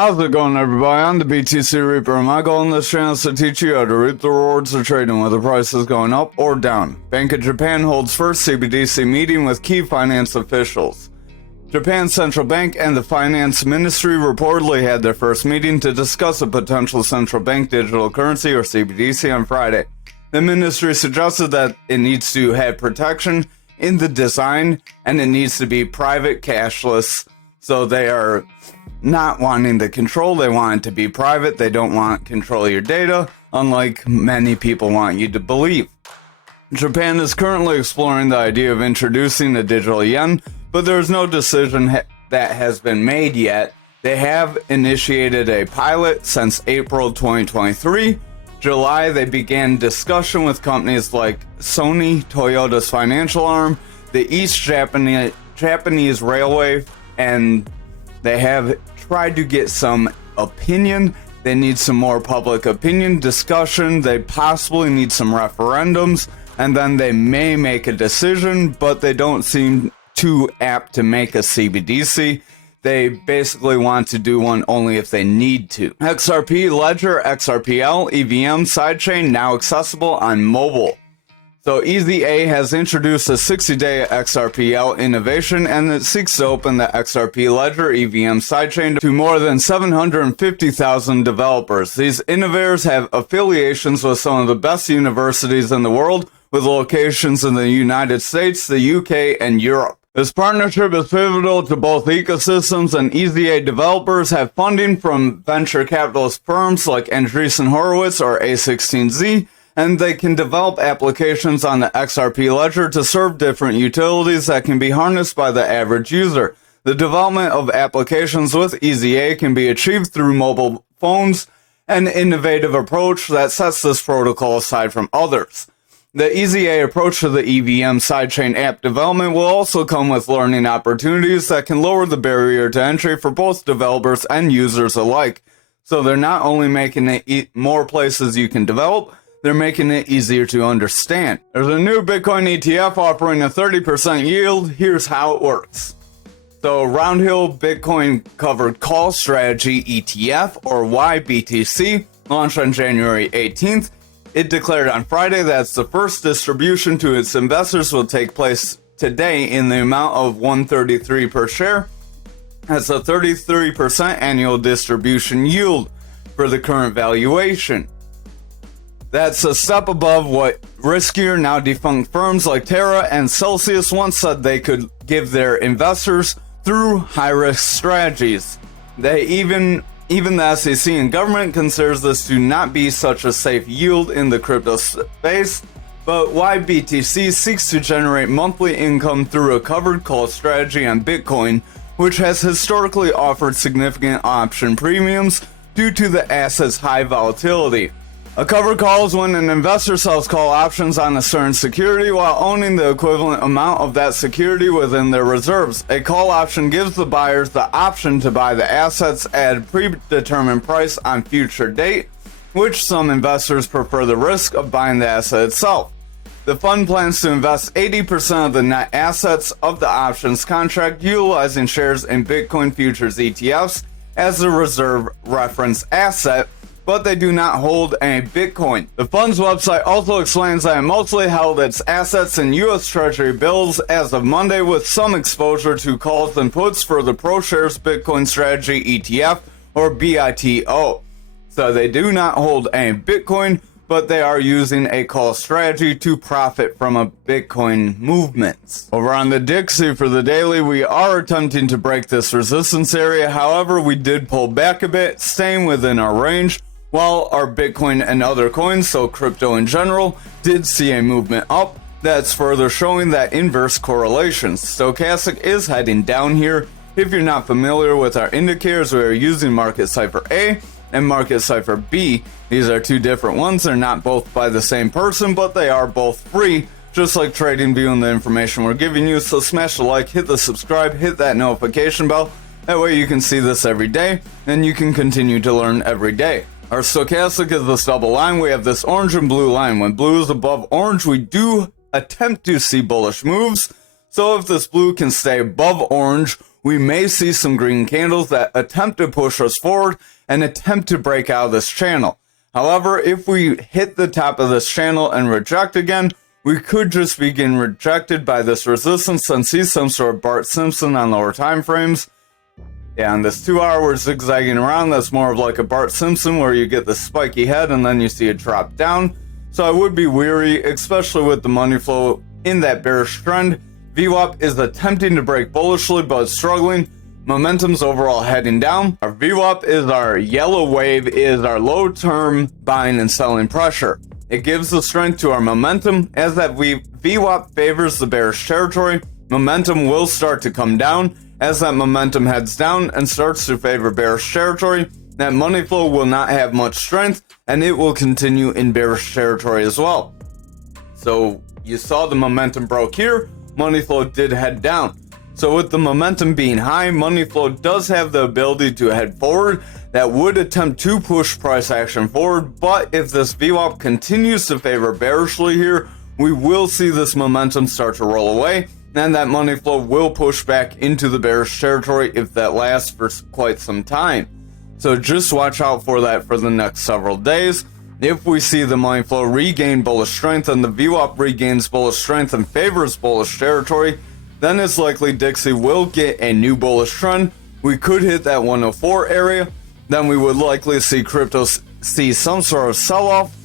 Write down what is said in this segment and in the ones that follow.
How's it going, everybody? I'm the BTC Reaper, and my goal in this channel is to teach you how to reap the rewards of trading whether price is going up or down. Bank of Japan holds first CBDC meeting with key finance officials. Japan's central bank and the finance ministry reportedly had their first meeting to discuss a potential central bank digital currency or CBDC on Friday. The ministry suggested that it needs to have protection in the design and it needs to be private cashless, so they are not wanting the control. They want it to be private. They don't want control of your data, unlike many people want you to believe. Japan is currently exploring the idea of introducing the digital yen, but there is no decision that has been made yet. They have initiated a pilot since April 2023. July, they began discussion with companies like Sony, Toyota's financial arm, the East Japanese Railway, and they have tried to get some opinion. They need some more public opinion discussion. They possibly need some referendums, and then they may make a decision, but they don't seem too apt to make a CBDC. They basically want to do one only if they need to. XRP Ledger XRPL EVM sidechain now accessible on mobile. So EZA has introduced a 60-day XRPL innovation, and it seeks to open the XRP Ledger EVM sidechain to more than 750,000 developers. These innovators have affiliations with some of the best universities in the world, with locations in the United States, the UK, and Europe. This partnership is pivotal to both ecosystems, and EZA developers have funding from venture capitalist firms like Andreessen Horowitz or A16Z, and they can develop applications on the XRP Ledger to serve different utilities that can be harnessed by the average user. The development of applications with EZA can be achieved through mobile phones, an innovative approach that sets this protocol aside from others. The EZA approach to the EVM sidechain app development will also come with learning opportunities that can lower the barrier to entry for both developers and users alike. So they're not only making it more places you can develop, they're making it easier to understand. There's a new Bitcoin ETF offering a 30% yield. Here's how it works. So Roundhill Bitcoin Covered Call Strategy ETF, or YBTC, launched on January 18th. It declared on Friday that the first distribution to its investors will take place today in the amount of $133 per share. That's a 33% annual distribution yield for the current valuation. That's a step above what riskier, now defunct firms like Terra and Celsius once said they could give their investors through high-risk strategies. Even the SEC and government considers this to not be such a safe yield in the crypto space, but YBTC seeks to generate monthly income through a covered call strategy on Bitcoin, which has historically offered significant option premiums due to the asset's high volatility. A covered call is when an investor sells call options on a certain security while owning the equivalent amount of that security within their reserves. A call option gives the buyers the option to buy the assets at a predetermined price on future date, which some investors prefer the risk of buying the asset itself. The fund plans to invest 80% of the net assets of the options contract utilizing shares in Bitcoin futures ETFs as the reserve reference asset, but they do not hold any Bitcoin. The fund's website also explains that it mostly held its assets in U.S. Treasury bills as of Monday, with some exposure to calls and puts for the ProShares Bitcoin Strategy ETF, or BITO. So they do not hold any Bitcoin, but they are using a call strategy to profit from a Bitcoin movement. Over on the Dixie for the daily, we are attempting to break this resistance area. However, we did pull back a bit, staying within our range, while our Bitcoin and other coins, so crypto in general, did see a movement up. That's further showing that inverse correlation. Stochastic is heading down here. If you're not familiar with our indicators, we are using Market Cipher A and Market Cipher B. These are two different ones. They're not both by the same person, but they are both free, just like TradingView and the information we're giving you. So smash the like, hit the subscribe, hit that notification bell. That way you can see this every day, and you can continue to learn every day. Our stochastic is this double line. We have this orange and blue line. When blue is above orange, we do attempt to see bullish moves. So if this blue can stay above orange, we may see some green candles that attempt to push us forward and attempt to break out of this channel. However, if we hit the top of this channel and reject again, we could just begin rejected by this resistance and see some sort of Bart Simpson on lower time frames. Yeah, on this 2 hour we're zigzagging around. That's more of like a Bart Simpson where you get the spiky head and then you see it drop down. So I would be weary, especially with the money flow in that bearish trend. VWAP is attempting to break bullishly but struggling. Momentum's overall heading down. Our VWAP is our yellow wave, is our low term buying and selling pressure. It gives the strength to our momentum. As that VWAP favors the bearish territory, momentum will start to come down. As that momentum heads down and starts to favor bearish territory, that money flow will not have much strength and it will continue in bearish territory as well. So you saw the momentum broke here, money flow did head down. So with the momentum being high, money flow does have the ability to head forward. That would attempt to push price action forward, but if this VWAP continues to favor bearishly here, we will see this momentum start to roll away, and that money flow will push back into the bearish territory if that lasts for quite some time. So just watch out for that for the next several days. If we see the money flow regain bullish strength and the VWAP regains bullish strength and favors bullish territory, then it's likely Dixie will get a new bullish trend. We could hit that 104 area. Then we would likely see crypto see some sort of sell-off,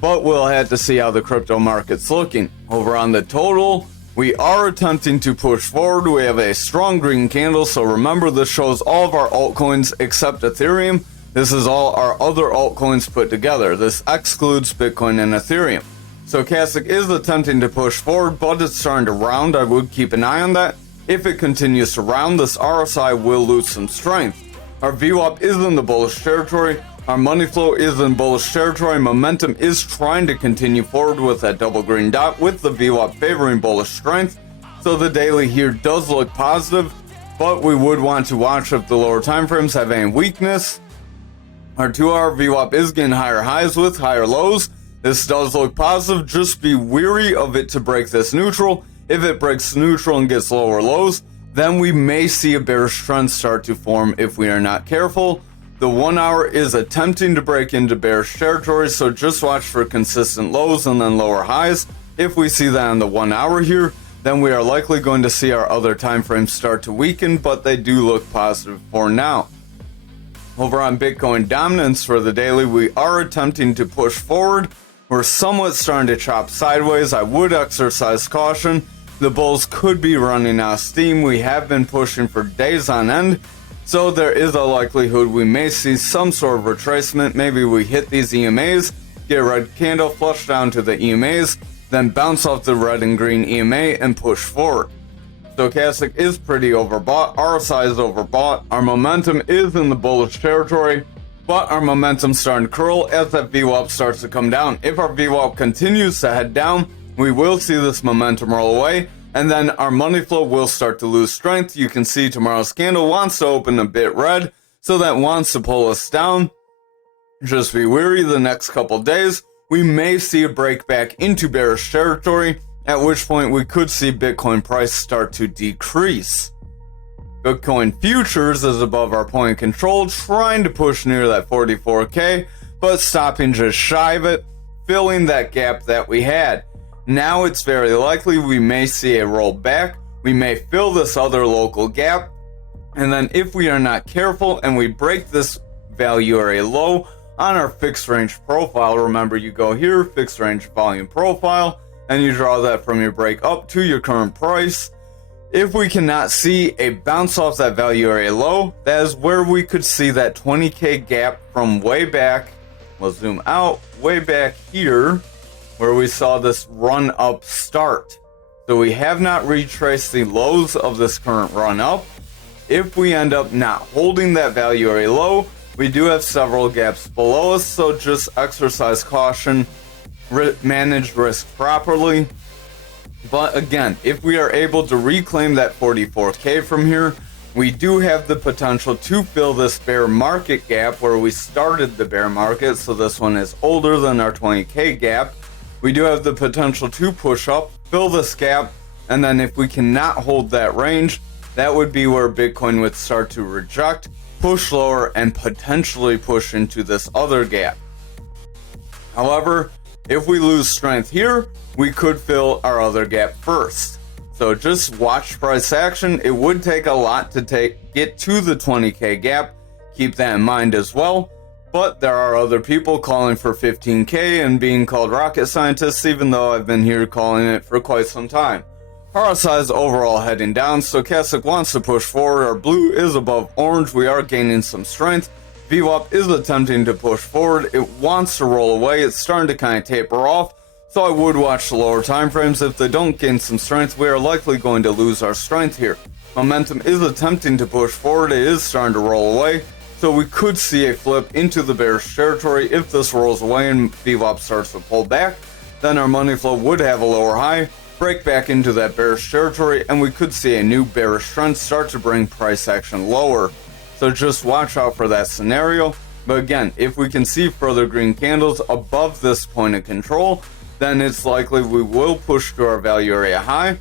but we'll have to see how the crypto market's looking. Over on the total, we are attempting to push forward. We have a strong green candle, so remember this shows all of our altcoins except Ethereum. This is all our other altcoins put together. This excludes Bitcoin and Ethereum. Stochastic is attempting to push forward, but it's starting to round. I would keep an eye on that. If it continues to round, this RSI will lose some strength. Our VWAP is in the bullish territory. Our money flow is in bullish territory. Momentum is trying to continue forward with that double green dot with the VWAP favoring bullish strength. So the daily here does look positive, but we would want to watch if the lower time frames have any weakness. Our 2 hour VWAP is getting higher highs with higher lows. This does look positive, just be weary of it to break this neutral. If it breaks neutral and gets lower lows, then we may see a bearish trend start to form if we are not careful. The 1 hour is attempting to break into bearish territory, so just watch for consistent lows and then lower highs. If we see that on the 1 hour here, then we are likely going to see our other time frames start to weaken, but they do look positive for now. Over on Bitcoin dominance for the daily, we are attempting to push forward. We're somewhat starting to chop sideways. I would exercise caution. The bulls could be running out of steam. We have been pushing for days on end, so there is a likelihood we may see some sort of retracement. Maybe we hit these EMAs, get a red candle, flush down to the EMAs, then bounce off the red and green EMA and push forward. Stochastic is pretty overbought. RSI is overbought. Our momentum is in the bullish territory, but our momentum's starting to curl as that VWAP starts to come down. If our VWAP continues to head down, we will see this momentum roll away, and then our money flow will start to lose strength. You can see tomorrow's candle wants to open a bit red, so that wants to pull us down. Just be wary the next couple days. We may see a break back into bearish territory, at which point we could see Bitcoin price start to decrease. Bitcoin futures is above our point of control, trying to push near that 44K, but stopping just shy of it, filling that gap that we had. Now it's very likely we may see a roll back. We may fill this other local gap, and then if we are not careful and we break this value area low on our fixed range profile, remember you go here, fixed range volume profile, and you draw that from your break up to your current price. If we cannot see a bounce off that value area low, that is where we could see that 20K gap from way back. We'll zoom out way back here where we saw this run up start. So we have not retraced the lows of this current run up. If we end up not holding that value area low, we do have several gaps below us, so just exercise caution, manage risk properly. But again, if we are able to reclaim that 44K from here, we do have the potential to fill this bear market gap where we started the bear market. So this one is older than our 20K gap. We do have the potential to push up, fill this gap, and then if we cannot hold that range, that would be where Bitcoin would start to reject, push lower, and potentially push into this other gap. However, if we lose strength here, we could fill our other gap first. So just watch price action. It would take a lot to get to the 20K gap. Keep that in mind as well. But there are other people calling for 15K and being called rocket scientists, even though I've been here calling it for quite some time. RSI is overall heading down. Stochastic wants to push forward. Our blue is above orange. We are gaining some strength. VWAP is attempting to push forward. It wants to roll away. It's starting to kind of taper off. So I would watch the lower time frames. If they don't gain some strength, we are likely going to lose our strength here. Momentum is attempting to push forward. It is starting to roll away. So we could see a flip into the bearish territory. If this rolls away and VWAP starts to pull back, then our money flow would have a lower high, break back into that bearish territory, and we could see a new bearish trend start to bring price action lower. So just watch out for that scenario. But again, if we can see further green candles above this point of control, then it's likely we will push to our value area high.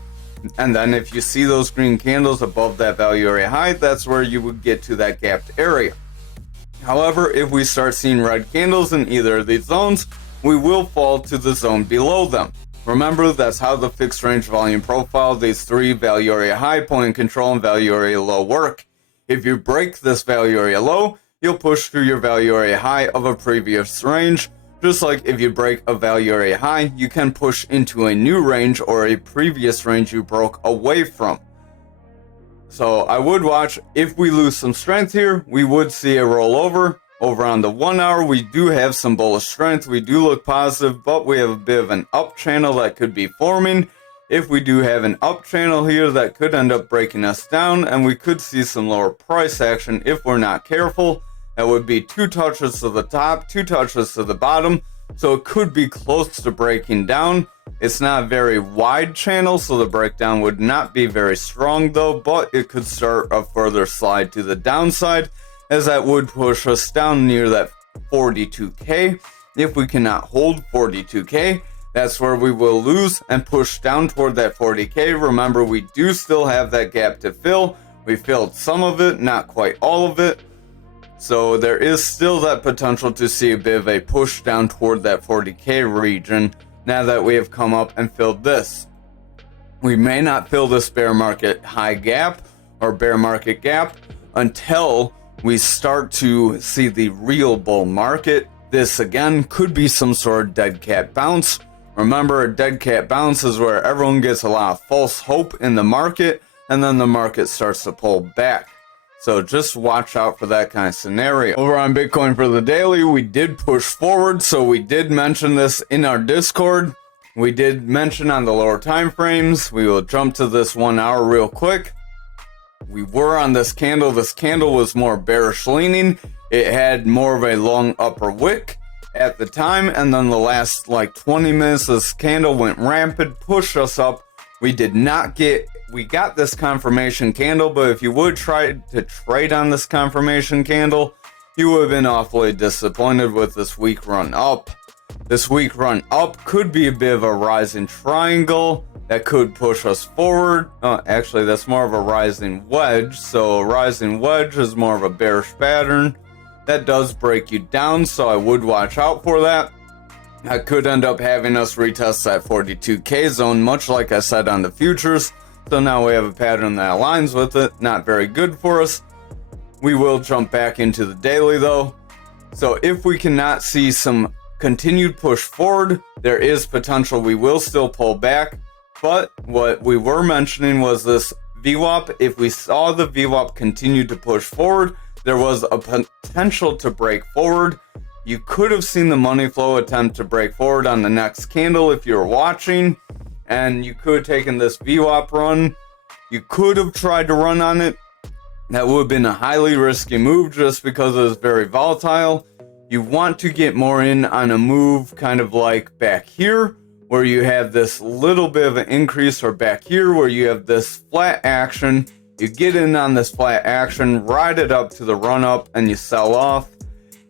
And then if you see those green candles above that value area high, that's where you would get to that gapped area. However, if we start seeing red candles in either of these zones, we will fall to the zone below them. Remember, that's how the fixed range volume profile, these three value area high, point control, and value area low work. If you break this value area low, you'll push through your value area high of a previous range. Just like if you break a value area high, you can push into a new range or a previous range you broke away from. So I would watch. If we lose some strength here, we would see a rollover. Over on the 1 hour, we do have some bullish strength. We do look positive, but we have a bit of an up channel that could be forming. If we do have an up channel here, that could end up breaking us down, and we could see some lower price action if we're not careful. That would be 2 touches to the top, 2 touches to the bottom, so it could be close to breaking down. It's not a very wide channel, so the breakdown would not be very strong though, but it could start a further slide to the downside, as that would push us down near that 42K. If we cannot hold 42K, that's where we will lose and push down toward that 40K. Remember, we do still have that gap to fill. We filled some of it, not quite all of it. So there is still that potential to see a bit of a push down toward that 40K region now that we have come up and filled this. We may not fill this bear market high gap or bear market gap until we start to see the real bull market. This again could be some sort of dead cat bounce. Remember, a dead cat bounce is where everyone gets a lot of false hope in the market and then the market starts to pull back. So just watch out for that kind of scenario. Over on Bitcoin for the daily, we did push forward. So we did mention this in our Discord. We did mention on the lower time frames. We will jump to this 1 hour real quick. We were on this candle. This candle was more bearish leaning. It had more of a long upper wick at the time. And then the last like 20 minutes, this candle went rampant, pushed us up. We got this confirmation candle, but if you would try to trade on this confirmation candle, you would have been awfully disappointed with this weak run up. This weak run up could be a bit of a rising triangle that could push us forward. Actually, that's more of a rising wedge. So a rising wedge is more of a bearish pattern. That does break you down, so I would watch out for that. That could end up having us retest that 42K zone, much like I said on the futures. So now we have a pattern that aligns with it. Not very good for us. We will jump back into the daily though. So if we cannot see some continued push forward, there is potential we will still pull back. But what we were mentioning was this VWAP. If we saw the VWAP continue to push forward, there was a potential to break forward. You could have seen the money flow attempt to break forward on the next candle if you were watching. And you could have taken this VWAP run. You could have tried to run on it. That would have been a highly risky move just because it was very volatile. You want to get more in on a move kind of like back here, where you have this little bit of an increase, or back here where you have this flat action. You get in on this flat action, ride it up to the run up, and you sell off.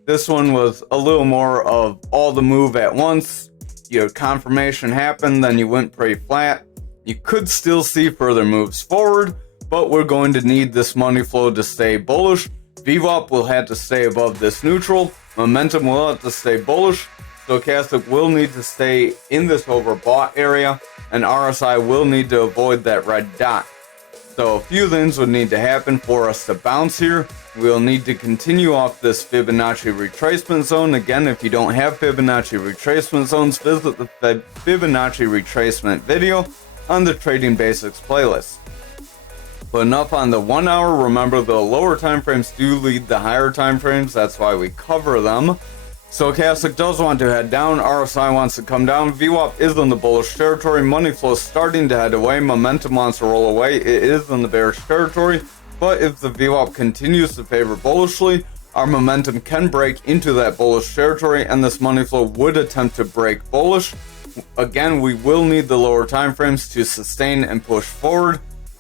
This one was a little more of all the move at once. Your confirmation happened, then you went pretty flat. You could still see further moves forward, but we're going to need this money flow to stay bullish. VWAP will have to stay above this neutral. Momentum will have to stay bullish. Stochastic will need to stay in this overbought area, and RSI will need to avoid that red dot. So a few things would need to happen for us to bounce here. We'll need to continue off this Fibonacci retracement zone. Again, if you don't have Fibonacci retracement zones, visit the Fibonacci retracement video on the Trading Basics playlist. But enough on the 1 hour. Remember, the lower time frames do lead the higher time frames. That's why we cover them. Stochastic does want to head down. RSI wants to come down. VWAP is in the bullish territory. Money flow starting to head away. Momentum wants to roll away. It is in the bearish territory. But if the VWAP continues to favor bullishly, our momentum can break into that bullish territory, and this money flow would attempt to break bullish. Again, we will need the lower time frames to sustain and push forward.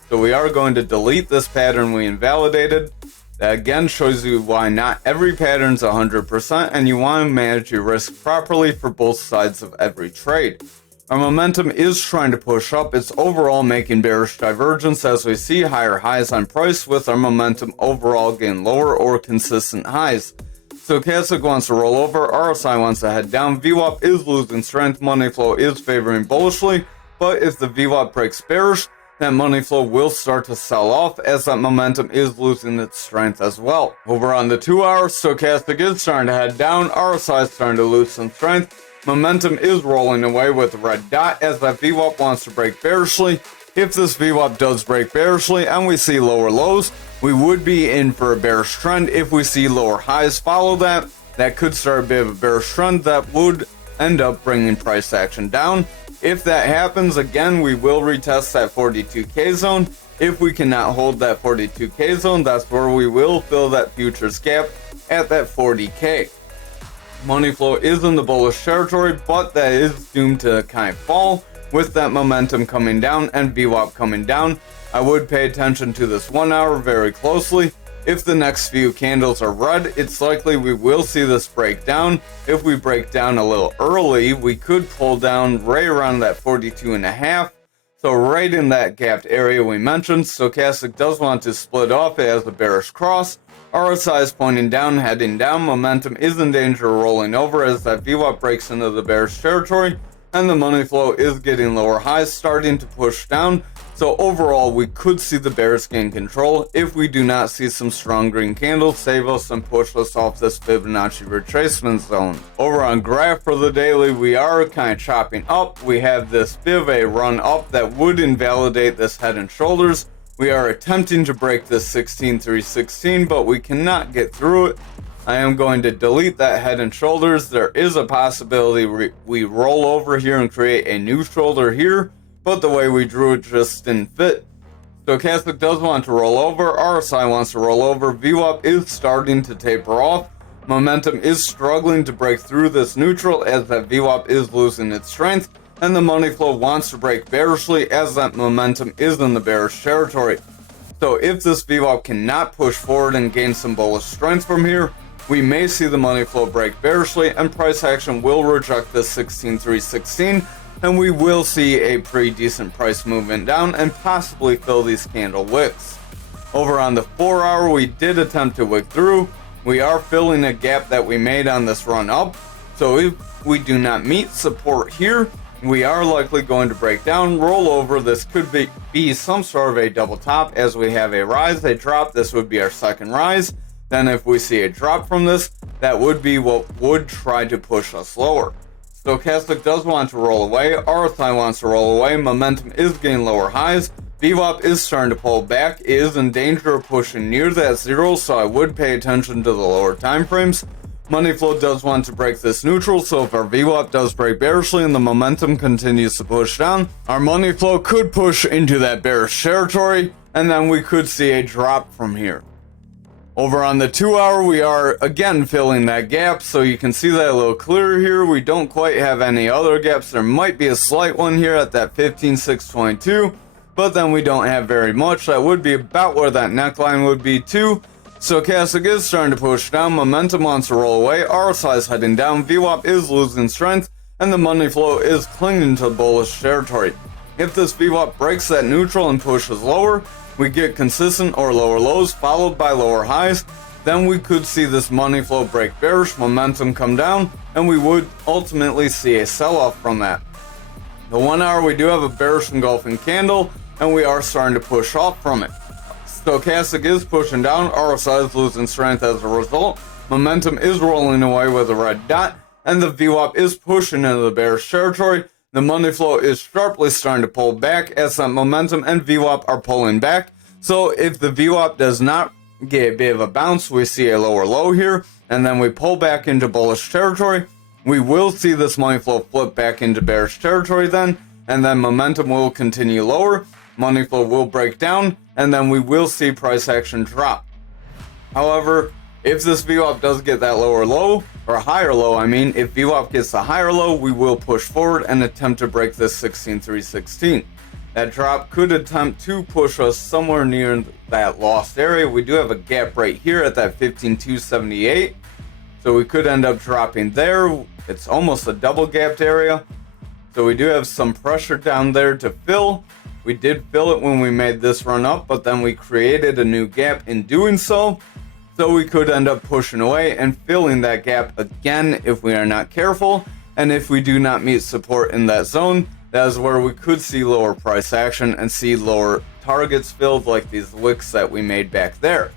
So we are going to delete this pattern we invalidated. That again shows you why not every pattern's 100%, and you want to manage your risk properly for both sides of every trade. Our momentum is trying to push up. It's overall making bearish divergence as we see higher highs on price, with our momentum overall getting lower or consistent highs. Stochastic wants to roll over. RSI wants to head down. VWAP is losing strength. Money flow is favoring bullishly, but if the VWAP breaks bearish, that money flow will start to sell off as that momentum is losing its strength as well. Over on the 2 hour, Stochastic is starting to head down. RSI is starting to lose some strength. Momentum is rolling away with the red dot as that VWAP wants to break bearishly. If this VWAP does break bearishly and we see lower lows, we would be in for a bearish trend. If we see lower highs follow that, that could start a bit of a bearish trend that would end up bringing price action down. If that happens, again, we will retest that 42K zone. If we cannot hold that 42K zone, that's where we will fill that futures gap at that 40K. Money flow is in the bullish territory, but that is doomed to kind of fall with that momentum coming down and VWAP coming down. I would pay attention to this 1 hour very closely. If the next few candles are red, it's likely we will see this break down. If we break down a little early, we could pull down right around that 42.5. So right in that gapped area we mentioned. Stochastic does want to split off. It has a bearish cross. RSI is pointing down, heading down. Momentum is in danger of rolling over as that VWAP breaks into the bearish territory, and the money flow is getting lower highs, starting to push down. So overall, we could see the bears gain control if we do not see some strong green candles save us and push us off this Fibonacci retracement zone. Over on graph for the daily, we are kind of chopping up. We have this bit of a run up that would invalidate this head and shoulders. We are attempting to break this 16,316, but we cannot get through it. I am going to delete that head and shoulders. There is a possibility we roll over here and create a new shoulder here, but the way we drew it just didn't fit. Stochastic does want to roll over. RSI wants to roll over. VWAP is starting to taper off. Momentum is struggling to break through this neutral as that VWAP is losing its strength, and the money flow wants to break bearishly as that momentum is in the bearish territory. So if this VWAP cannot push forward and gain some bullish strength from here, we may see the money flow break bearishly and price action will reject this 16,316, and we will see a pretty decent price movement down and possibly fill these candle wicks. Over on the 4 hour, we did attempt to wick through. We are filling a gap that we made on this run up. So if we do not meet support here, we are likely going to break down, roll over. This could be some sort of a double top as we have a rise, a drop. This would be our second rise. Then if we see a drop from this, that would be what would try to push us lower. Stochastic does want to roll away. RSI wants to roll away. Momentum is getting lower highs. VWAP is starting to pull back. It is in danger of pushing near that zero, so I would pay attention to the lower time frames. Money flow does want to break this neutral, so if our VWAP does break bearishly and the momentum continues to push down, our money flow could push into that bearish territory, and then we could see a drop from here. Over on the 2 hour, we are again filling that gap, so you can see that a little clearer here. We don't quite have any other gaps. There might be a slight one here at that 15,622, but then we don't have very much. That would be about where that neckline would be too. Stochastic is starting to push down. Momentum wants to roll away. RSI is heading down. VWAP is losing strength, and the money flow is clinging to bullish territory. If this VWAP breaks that neutral and pushes lower, we get consistent or lower lows followed by lower highs, then we could see this money flow break bearish, momentum come down, and we would ultimately see a sell-off from that. The 1 hour, we do have a bearish engulfing candle, and we are starting to push off from it. Stochastic is pushing down, RSI is losing strength as a result, momentum is rolling away with a red dot, and the VWAP is pushing into the bearish territory. The money flow is sharply starting to pull back as that momentum and VWAP are pulling back. So if the VWAP does not get a bit of a bounce, we see a lower low here, and then we pull back into bullish territory. We will see this money flow flip back into bearish territory then, and then momentum will continue lower, money flow will break down, and then we will see price action drop. However, if this VWAP does get that lower low, or higher low, if VWAP gets the higher low, we will push forward and attempt to break this 16,316. That drop could attempt to push us somewhere near that lost area. We do have a gap right here at that 15,278. So we could end up dropping there. It's almost a double gapped area. So we do have some pressure down there to fill. We did fill it when we made this run up, but then we created a new gap in doing so. So we could end up pushing away and filling that gap again if we are not careful. And if we do not meet support in that zone, that is where we could see lower price action and see lower targets filled like these wicks that we made back there.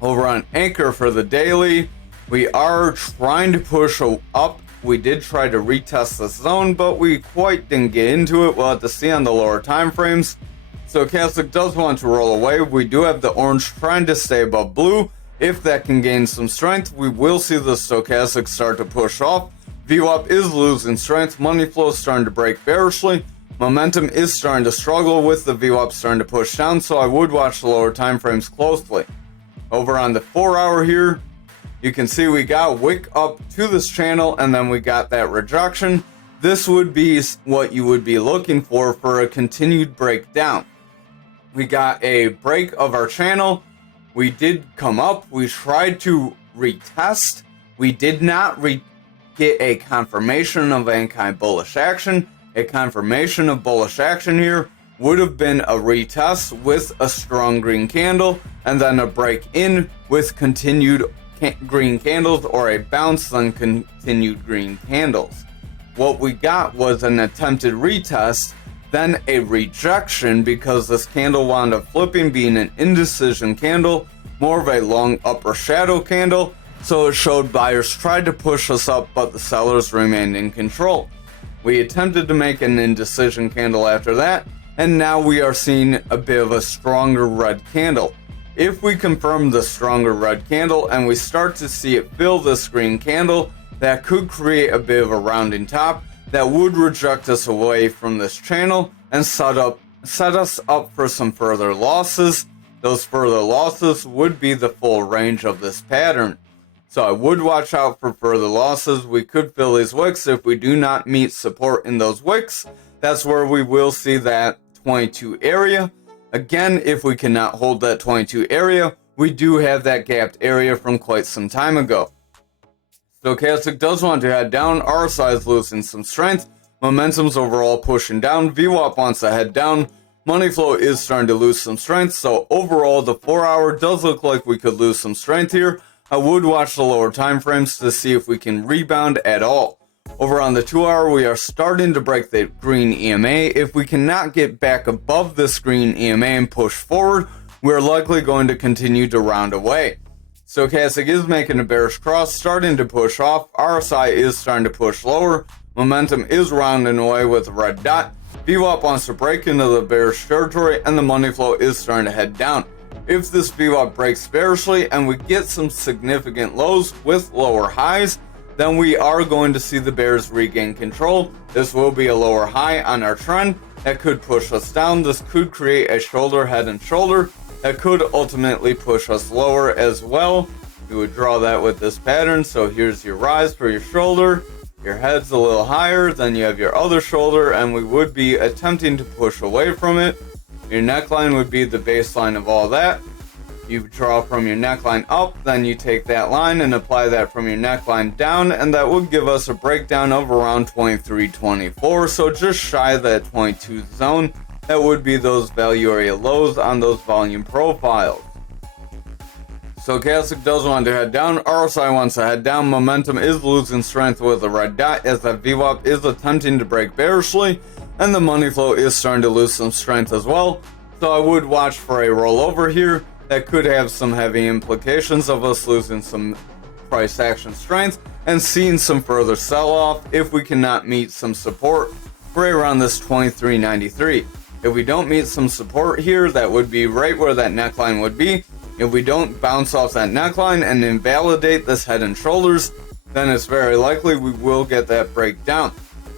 Over on Ankr for the daily, we are trying to push up. We did try to retest this zone, but we quite didn't get into it. We'll have to see on the lower time frames. Stochastic does want to roll away. We do have the orange trying to stay above blue. If that can gain some strength, we will see the stochastic start to push off. VWAP is losing strength, money flow is starting to break bearishly, momentum is starting to struggle with the VWAP starting to push down, so I would watch the lower time frames closely. Over on the 4 hour here, you can see we got wick up to this channel and then we got that rejection. This would be what you would be looking for a continued breakdown. We got a break of our channel, we did come up, we tried to retest, we did not get a confirmation of any kind of bullish action. A confirmation of bullish action here would have been a retest with a strong green candle and then a break in with continued green candles, or a bounce on continued green candles. What we got was an attempted retest, then a rejection because this candle wound up flipping, being an indecision candle, more of a long upper shadow candle. So it showed buyers tried to push us up, but the sellers remained in control. We attempted to make an indecision candle after that, and now we are seeing a bit of a stronger red candle. If we confirm the stronger red candle and we start to see it fill this green candle, that could create a bit of a rounding top that would reject us away from this channel and set us up for some further losses. Those further losses would be the full range of this pattern. So I would watch out for further losses. We could fill these wicks if we do not meet support in those wicks. That's where we will see that 22 area. Again, if we cannot hold that 22 area, we do have that gapped area from quite some time ago. Stochastic does want to head down. RSI is losing some strength. Momentum's overall pushing down. VWAP wants to head down. Money flow is starting to lose some strength. So overall, the 4 hour does look like we could lose some strength here. I would watch the lower time frames to see if we can rebound at all. Over on the 2 hour, we are starting to break the green EMA. If we cannot get back above this green EMA and push forward, we're likely going to continue to round away. Stochastic is making a bearish cross, starting to push off. RSI is starting to push lower. Momentum is rounding away with a red dot. VWAP wants to break into the bearish territory, and the money flow is starting to head down. If this VWAP breaks bearishly and we get some significant lows with lower highs, then we are going to see the bears regain control. This will be a lower high on our trend that could push us down. This could create a shoulder, head and shoulder that could ultimately push us lower as well. You would draw that with this pattern. So here's your rise for your shoulder. Your head's a little higher, then you have your other shoulder, and we would be attempting to push away from it. Your neckline would be the baseline of all that. You draw from your neckline up, then you take that line and apply that from your neckline down, and that would give us a breakdown of around 23.24, so just shy of that 22 zone. that would be those value area lows on those volume profiles. Stochastic does want to head down, RSI wants to head down, momentum is losing strength with a red dot as that VWAP is attempting to break bearishly, and the money flow is starting to lose some strength as well. So I would watch for a rollover here that could have some heavy implications of us losing some price action strength and seeing some further sell-off if we cannot meet some support right around this 23.93. If we don't meet some support here, that would be right where that neckline would be. If we don't bounce off that neckline and invalidate this head and shoulders, then it's very likely we will get that breakdown.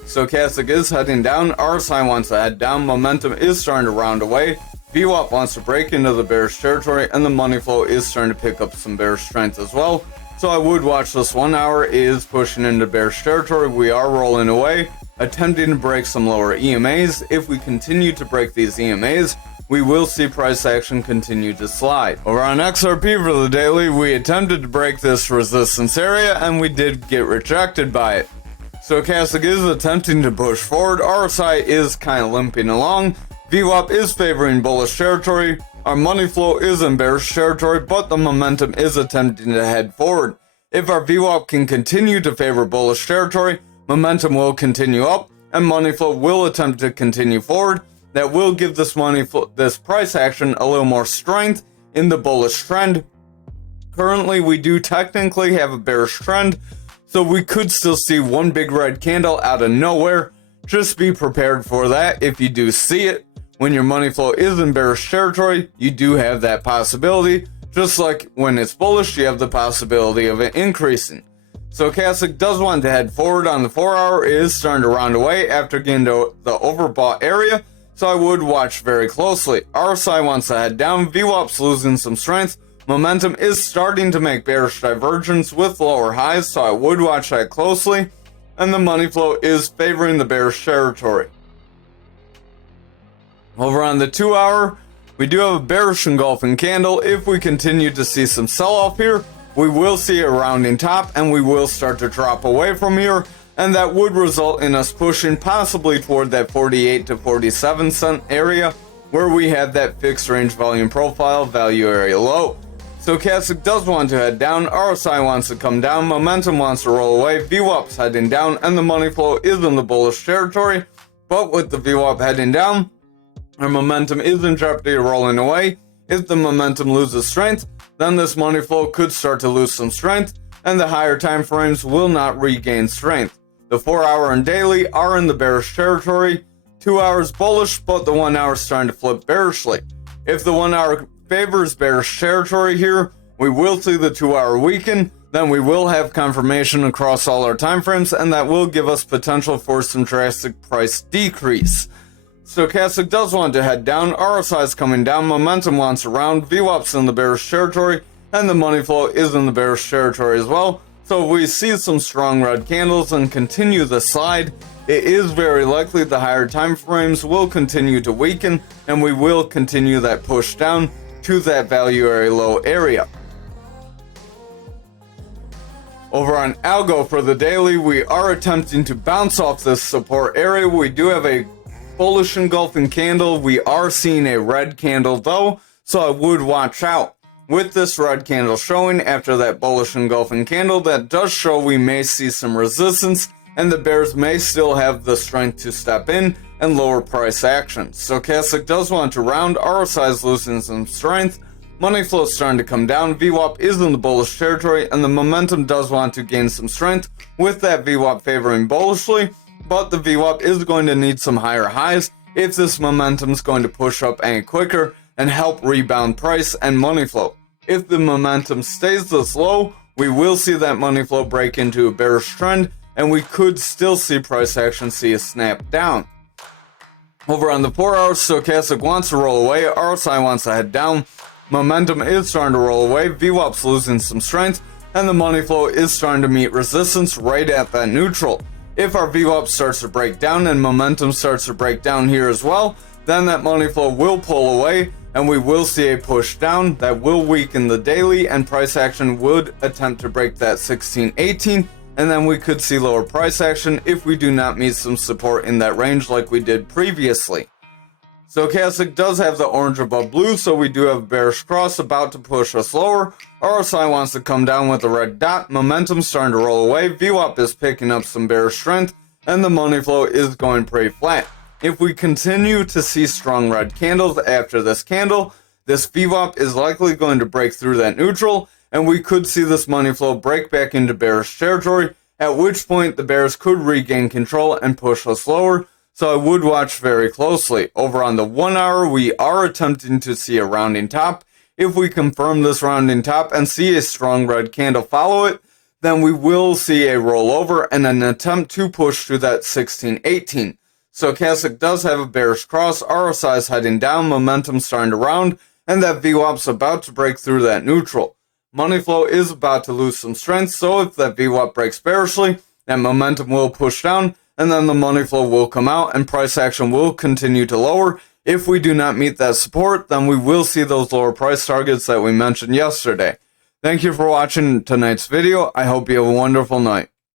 Stochastic is heading down, RSI wants to head down, momentum is starting to round away, VWAP wants to break into the bearish territory, and the money flow is starting to pick up some bearish strength as well. So I would watch this 1 hour is pushing into bearish territory. We are rolling away, attempting to break some lower EMAs. If we continue to break these EMAs, we will see price action continue to slide. Over on XRP for the daily, we attempted to break this resistance area and we did get rejected by it. Stochastic is attempting to push forward, RSI is kind of limping along, VWAP is favoring bullish territory, our money flow is in bearish territory, but the momentum is attempting to head forward. If our VWAP can continue to favor bullish territory, momentum will continue up and money flow will attempt to continue forward. That will give this this price action a little more strength in the bullish trend. Currently, we do technically have a bearish trend, so we could still see one big red candle out of nowhere. Just be prepared for that if you do see it. When your money flow is in bearish territory, you do have that possibility. Just like when it's bullish, you have the possibility of it increasing. Stochastic does want to head forward on the 4 hour, it is starting to round away after getting to the overbought area. So I would watch very closely. RSI wants to head down, VWAP's losing some strength, momentum is starting to make bearish divergence with lower highs, so I would watch that closely, and the money flow is favoring the bearish territory. Over on the 2 hour, we do have a bearish engulfing candle. If we continue to see some sell-off here, we will see a rounding top and we will start to drop away from here. And that would result in us pushing possibly toward that 48 to 47 cent area where we have that fixed range volume profile value area low. Stochastic does want to head down, RSI wants to come down, momentum wants to roll away, VWAP's heading down, and the money flow is in the bullish territory. But with the VWAP heading down, our momentum is in jeopardy of rolling away. If the momentum loses strength, then this money flow could start to lose some strength, and the higher time frames will not regain strength. The 4 hour and daily are in the bearish territory, 2 hours bullish, but the 1 hour is starting to flip bearishly. If the 1 hour favors bearish territory here, we will see the 2 hour weaken, then we will have confirmation across all our time frames, and that will give us potential for some drastic price decrease. Stochastic does want to head down, RSI is coming down, momentum wants to round, VWAP's in the bearish territory, and the money flow is in the bearish territory as well. So if we see some strong red candles and continue the slide, it is very likely the higher time frames will continue to weaken and we will continue that push down to that value area low area. Over on ALGO for the daily, we are attempting to bounce off this support area. We do have a bullish engulfing candle. We are seeing a red candle though, so I would watch out. With this red candle showing after that bullish engulfing candle, that does show we may see some resistance and the bears may still have the strength to step in and lower price action. Stochastic does want to round, RSI is losing some strength, money flow is starting to come down, VWAP is in the bullish territory, and the momentum does want to gain some strength with that VWAP favoring bullishly, but the VWAP is going to need some higher highs if this momentum is going to push up any quicker and help rebound price and money flow. If the momentum stays this low, we will see that money flow break into a bearish trend, and we could still see price action see a snap down. Over on the 4 hours, Stochastic wants to roll away, RSI wants to head down, momentum is starting to roll away, VWAP's losing some strength, and the money flow is starting to meet resistance right at that neutral. If our VWAP starts to break down and momentum starts to break down here as well, then that money flow will pull away, and we will see a push down that will weaken the daily, and price action would attempt to break that 1618, and then we could see lower price action if we do not meet some support in that range like we did previously. Stochastic does have the orange above blue, so we do have a bearish cross about to push us lower. RSI wants to come down with a red dot. Momentum starting to roll away. VWAP is picking up some bearish strength, and the money flow is going pretty flat. If we continue to see strong red candles after this candle, this VWAP is likely going to break through that neutral, and we could see this money flow break back into bearish territory, at which point the bears could regain control and push us lower. So I would watch very closely. Over on the 1 hour, we are attempting to see a rounding top. If we confirm this rounding top and see a strong red candle follow it, then we will see a rollover and an attempt to push through that 1618. Stochastic does have a bearish cross, RSI is heading down, momentum starting to round, and that VWAP's about to break through that neutral. Money flow is about to lose some strength, so if that VWAP breaks bearishly, that momentum will push down, and then the money flow will come out and price action will continue to lower. If we do not meet that support, then we will see those lower price targets that we mentioned yesterday. Thank you for watching tonight's video. I hope you have a wonderful night.